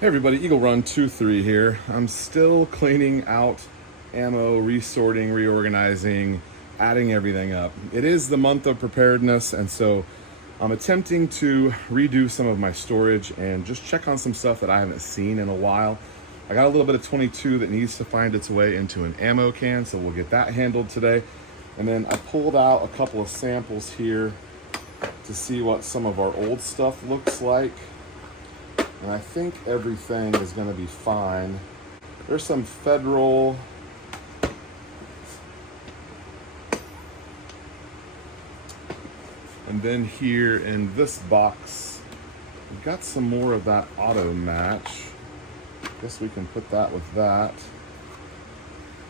Hey everybody, Eagle Run 23 here. I'm still cleaning out ammo, resorting, reorganizing, adding everything up. It is the month of preparedness, and so I'm attempting to redo some of my storage and just check on some stuff that I haven't seen in a while. I got a little bit of 22 that needs to find its way into an ammo can, so we'll get that handled today. And then I pulled out a couple of samples here to see what some of our old stuff looks like. And I think everything is going to be fine. There's some federal and then here in this box we've got some more of that auto match. Guess we can put that with that.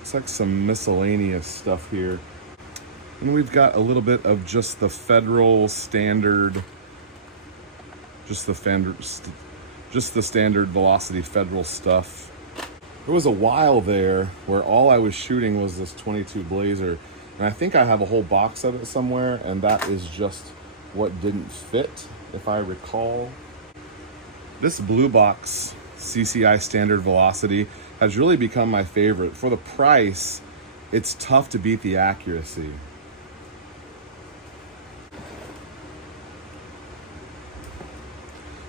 Looks like some miscellaneous stuff here. And we've got a little bit of just the federal standard, just the standard velocity federal stuff. There was a while there where all I was shooting was this 22 Blazer, and I think I have a whole box of it somewhere, and that is just what didn't fit, if I recall. This blue box CCI standard velocity has really become my favorite. For the price, it's tough to beat the accuracy.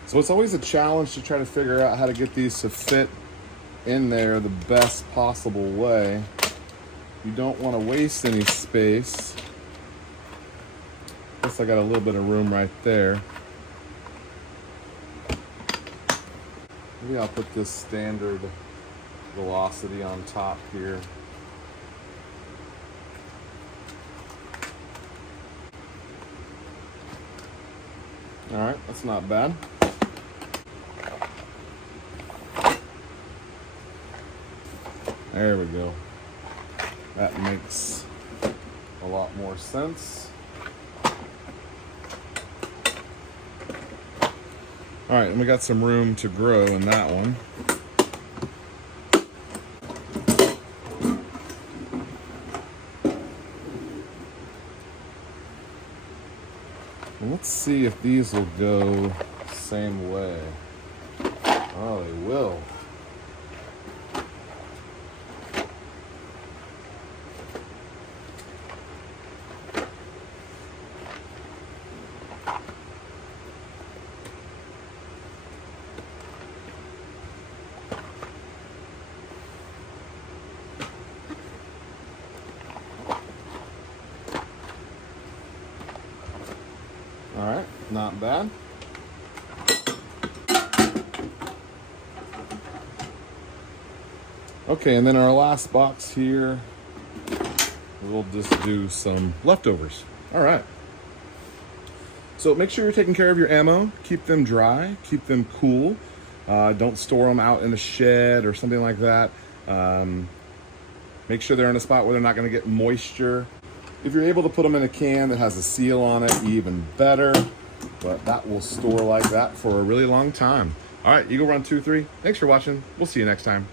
So it's always a challenge to try to figure out how to get these to fit in there the best possible way. You don't want to waste any space. Guess I got a little bit of room right there. Maybe I'll put this standard velocity on top here. All right, that's not bad. There we go. That makes a lot more sense. All right, and we got some room to grow in that one. And let's see if these will go the same way. Oh, they will. All right, not bad. Okay, and then our last box here, we'll just do some leftovers. All right. So make sure you're taking care of your ammo. Keep them dry, keep them cool. Don't store them out in a shed or something like that. Make sure they're in a spot where they're not gonna get moisture. If you're able to put them in a can that has a seal on it, even better, but that will store like that for a really long time. All right, Eagle Run 23, thanks for watching. We'll see you next time.